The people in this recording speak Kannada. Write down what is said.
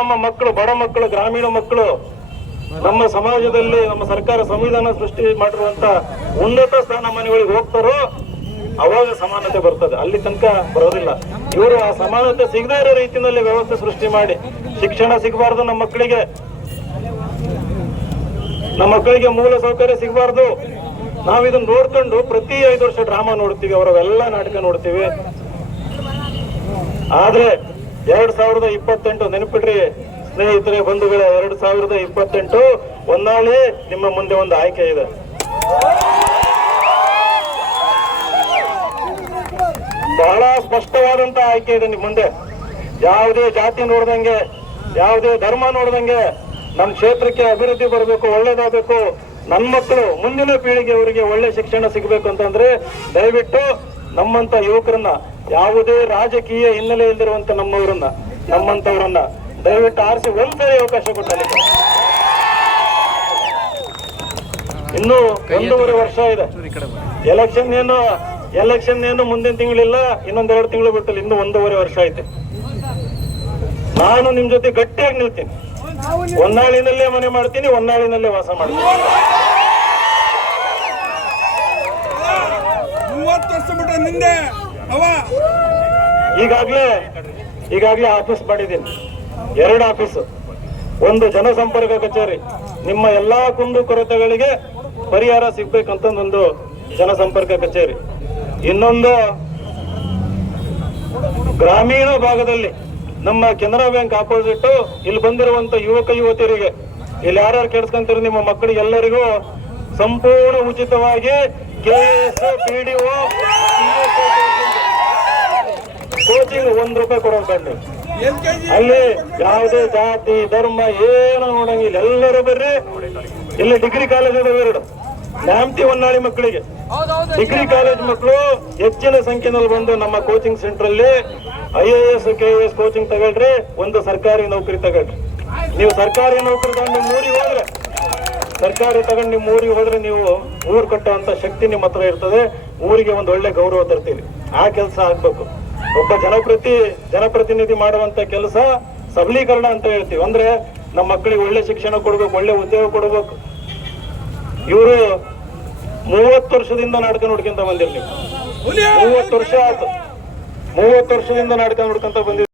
ನಮ್ಮ ಮಕ್ಕಳು, ಬಡ ಮಕ್ಕಳು, ಗ್ರಾಮೀಣ ಮಕ್ಕಳು ನಮ್ಮ ಸಮಾಜದಲ್ಲಿ ನಮ್ಮ ಸರ್ಕಾರ ಸಂವಿಧಾನ ಸೃಷ್ಟಿ ಮಾಡಿರುವಂತ ಉನ್ನತ ಸ್ಥಾನಮಾನಗಳಿಗೆ ಹೋಗ್ತಾರೋ ಅವಾಗ ಸಮಾನತೆ ಬರ್ತದೆ, ಅಲ್ಲಿ ತನಕ ಬರೋದಿಲ್ಲ. ಇವರು ಆ ಸಮಾನತೆ ಸಿಗದೇ ಇರೋ ರೀತಿಯಲ್ಲಿ ವ್ಯವಸ್ಥೆ ಸೃಷ್ಟಿ ಮಾಡಿ ಶಿಕ್ಷಣ ಸಿಗಬಾರ್ದು, ನಮ್ಮ ಮಕ್ಕಳಿಗೆ ಮೂಲ ಸೌಕರ್ಯ ಸಿಗಬಾರ್ದು. ನಾವಿದನ್ನ ನೋಡ್ಕೊಂಡು ಪ್ರತಿ 5 ವರ್ಷ ಡ್ರಾಮಾ ನೋಡ್ತೀವಿ, ಅವರೆಲ್ಲ ನಾಟಕ ನೋಡ್ತೀವಿ. ಆದ್ರೆ 2028 ನೆನಪಿಡ್ರಿ ಸ್ನೇಹಿತರೆ, ಬಂಧುಗಳೇ, 2028 ಹೊನ್ನಾಳಿ ನಿಮ್ಮ ಮುಂದೆ ಒಂದು ಆಯ್ಕೆ ಇದೆ. ಬಹಳ ಸ್ಪಷ್ಟವಾದಂತ ಆಯ್ಕೆ ಇದೆ ನಿಮ್ಮ ಮುಂದೆ. ಯಾವುದೇ ಜಾತಿ ನೋಡ್ದಂಗೆ, ಯಾವುದೇ ಧರ್ಮ ನೋಡ್ದಂಗೆ ನಮ್ಮ ಕ್ಷೇತ್ರಕ್ಕೆ ಅಭಿವೃದ್ಧಿ ಬರಬೇಕು, ಒಳ್ಳೇದಾಗಬೇಕು, ನನ್ನ ಮಕ್ಕಳು ಮುಂದಿನ ಪೀಳಿಗೆಯವರಿಗೆ ಒಳ್ಳೆ ಶಿಕ್ಷಣ ಸಿಗಬೇಕು ಅಂತಂದ್ರೆ ದಯವಿಟ್ಟು ನಮ್ಮಂತ ಯುವಕರನ್ನ, ಯಾವುದೇ ರಾಜಕೀಯ ಹಿನ್ನೆಲೆ ಇಲ್ದಿರುವಂತ ನಮ್ಮಂತವರನ್ನ ದಯವಿಟ್ಟು ಆರಿಸಿ ಒಂದ್ಸರಿ ಅವಕಾಶ ಕೊಟ್ಟಲ್ಲಿ. ಇನ್ನು 1.5 ವರ್ಷ ಇದೆ. ಎಲೆಕ್ಷನ್ ಏನು ಮುಂದಿನ ತಿಂಗಳಿಲ್ಲ, ಇನ್ನೊಂದ್ 2 ತಿಂಗಳು ಬಿಟ್ಟಲ್ಲಿ ಇನ್ನು 1.5 ವರ್ಷ ಐತೆ. ನಾನು ನಿಮ್ ಜೊತೆ ಗಟ್ಟಿಯಾಗಿ ನಿಲ್ತೀನಿ. ಹೊನ್ನಾಳಿನಲ್ಲೇ ಮನೆ ಮಾಡ್ತೀನಿ, ಹೊನ್ನಾಳಿನಲ್ಲೇ ವಾಸ ಮಾಡ್ತೀನಿ. 30 ವರ್ಷ ಬಿಟ್ಟ ನಿಂದೆ ಈಗಾಗ್ಲೇ ಆಫೀಸ್ ಮಾಡಿದ್ದೀನಿ, 2 ಆಫೀಸ್. ಒಂದು ಜನಸಂಪರ್ಕ ಕಚೇರಿ, ನಿಮ್ಮ ಎಲ್ಲಾ ಕುಂದು ಕೊರತೆಗಳಿಗೆ ಪರಿಹಾರ ಸಿಗ್ಬೇಕಂತ ಒಂದು ಜನಸಂಪರ್ಕ ಕಚೇರಿ. ಇನ್ನೊಂದು ಗ್ರಾಮೀಣ ಭಾಗದಲ್ಲಿ ನಮ್ಮ ಕೆನರಾ ಬ್ಯಾಂಕ್ ಆಪೋಸಿಟ್ ಇಲ್ಲಿ ಬಂದಿರುವಂತ ಯುವಕ ಯುವತಿಯರಿಗೆ, ಇಲ್ಲಿ ಯಾರ್ಯಾರು ಕೆಡ್ಸ್ಕೊಂತೀರಿ ನಿಮ್ಮ ಮಕ್ಕಳಿಗೆ ಎಲ್ಲರಿಗೂ ಸಂಪೂರ್ಣ ಉಚಿತವಾಗಿ KS, PDO, ಕೋಚಿಂಗ್ 1 ರೂಪಾಯಿ ಕೊಡೋದು ಕಂಡು. ಅಲ್ಲಿ ಯಾವುದೇ ಜಾತಿ ಧರ್ಮ ಏನೋ ನೋಡಂಗಿಲ್ಲ, ಎಲ್ಲರೂ ಬರ್ರಿ. ಇಲ್ಲಿ ಡಿಗ್ರಿ ಕಾಲೇಜ್ ಇದಾವೆ 2, ನ್ಯಾಮತಿ ಹೊನ್ನಾಳಿ ಮಕ್ಕಳಿಗೆ. ಡಿಗ್ರಿ ಕಾಲೇಜ್ ಮಕ್ಕಳು ಹೆಚ್ಚಿನ ಸಂಖ್ಯೆಯಲ್ಲಿ ಬಂದು ನಮ್ಮ ಕೋಚಿಂಗ್ ಸೆಂಟರ್ ಅಲ್ಲಿ IAS, KS ಕೋಚಿಂಗ್ ತಗೊಳ್ರಿ, ಒಂದು ಸರ್ಕಾರಿ ನೌಕರಿ ತಗೊಳ್ರಿ. ನೀವು ಸರ್ಕಾರಿ ನೌಕರಿ ತಗೊಂಡು ನಿಮ್ಮ ಊರಿಗೆ ಹೋದ್ರೆ ನೀವು ಊರು ಕಟ್ಟುವಂತ ಶಕ್ತಿ ನಿಮ್ಮ ಹತ್ರ ಇರ್ತದೆ. ಊರಿಗೆ ಒಂದು ಒಳ್ಳೆ ಗೌರವ ತರ್ತೀವಿ. ಆ ಕೆಲಸ ಆಗ್ಬೇಕು. ಒಬ್ಬ ಜನಪ್ರತಿನಿಧಿ ಮಾಡುವಂತ ಕೆಲಸ ಸಬಲೀಕರಣ ಅಂತ ಹೇಳ್ತೀವಿ. ಅಂದ್ರೆ ನಮ್ಮ ಮಕ್ಕಳಿಗೆ ಒಳ್ಳೆ ಶಿಕ್ಷಣ ಕೊಡ್ಬೇಕು, ಒಳ್ಳೆ ಉದ್ಯೋಗ ಕೊಡ್ಬೇಕು. ಇವರು 30 ವರ್ಷದಿಂದ ನಾಟಕ ನೋಡ್ಕೊಂತ ಬಂದಿರ್ ನೀವು. 30 ವರ್ಷ ಆಯ್ತು, 30 ವರ್ಷದಿಂದ ನಾಟಕ ನೋಡ್ಕೊಂತ ಬಂದಿರ್.